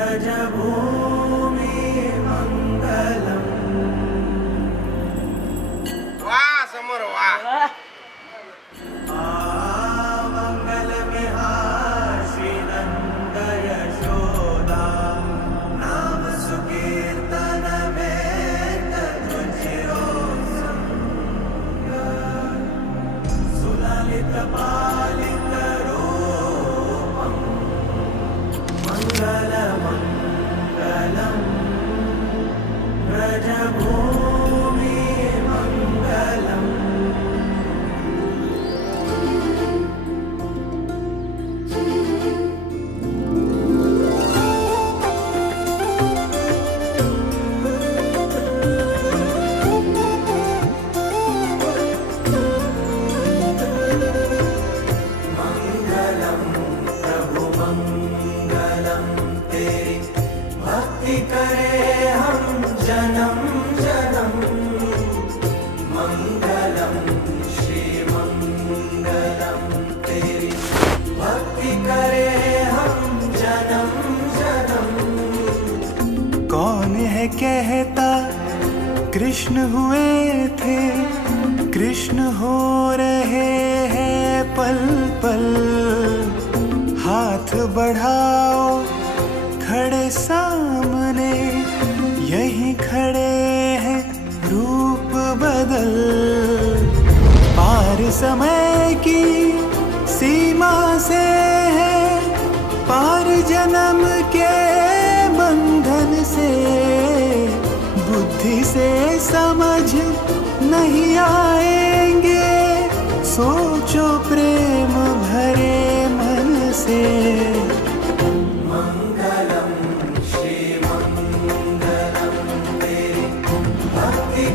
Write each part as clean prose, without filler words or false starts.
व्रजभूमि मंगलम। वाह समर वाह। मंगल श्री नंद यशोदा नाम सुकीर्तन में तुझिरो संग। सुललित पालित रूपम मंगल मंगलम। व्रजभूमि मंगलम। करे हम जन्म जन्म। मंगलम श्री मंगलम तेरी भक्ति करे हम जन्म जन्म। कौन है कहता कृष्ण हुए थे, कृष्ण हो रहे हैं पल पल। हाथ बढ़ाओ खड़े सामने, यहीं खड़े हैं रूप बदल। पार समय की सीमा से है, पार जन्म के बंधन से। बुद्धि से समझ नहीं आएंगे, सोचो प्रेम भरे मन से।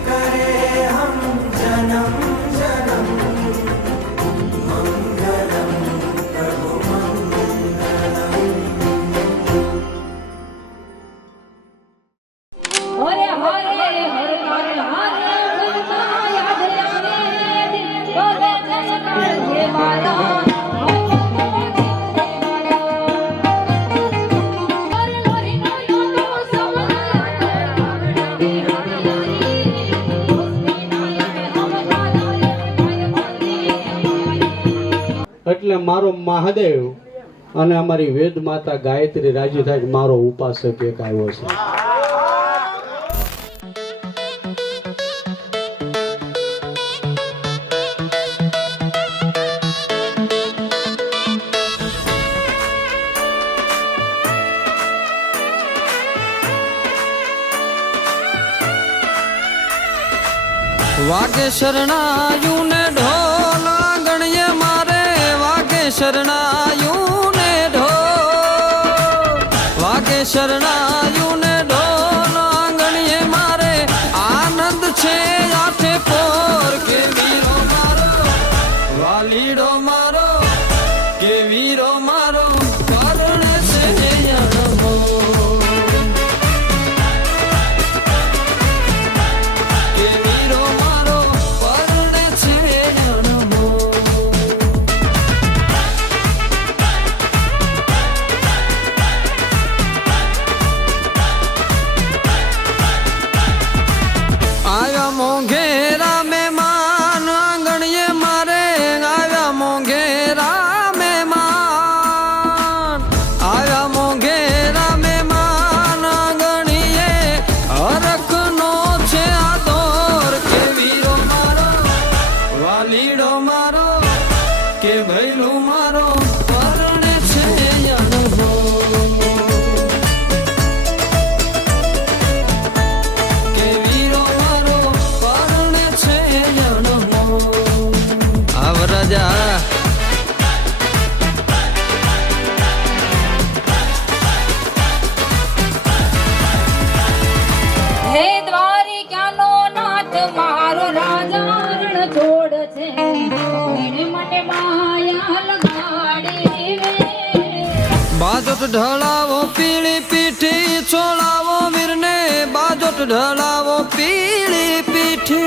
करे हम जन्म जन्म। मंगलम प्रभु मंगलम। हरे हरे हर हर हर याद आवे बोले जसकर हे माला। એટલે મારો મહાદેવ અને અમારી વેદ માતા ગાયત્રી રાજી થાય કે મારો ઉપાસક એક આવ્યો છે. वागे शरणायु ने ढोल गणिये मारे। वागे शरणायु ने ढोल, वागे शरणायु ने ढोल गणिये मारे। आनंद छे आठे पोर के वीरो मारो, वालीडो मारो के वीरो मारो। करणे से अणमो के वीरो मारो, परणे छे अणमो। आया मोंघेरा मेहमान आंगणिये मारे। आया मोंघेरा मेहमान, आया मोंघेरा मेहमान आंगणिये। हरख नो छे आदोर के वीरो मारो, वालीडो मारो के भैलू मारो। परणे छे अणमो के वीरो मारो, परणे छे अणमो। आव राजा હે દ્વારિકાનો નાથ મારો રાજા રણ છોડ છે. એને મને માયા લગાડી રે. बाजोट ढलावो पीली पीठी छोड़ावो वीरने। बाजोट ढलावो पीली पीठी,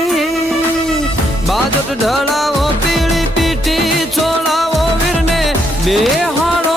बाजोट ढलावो पीली पीठी छोड़ावो वीरने। बेहाड़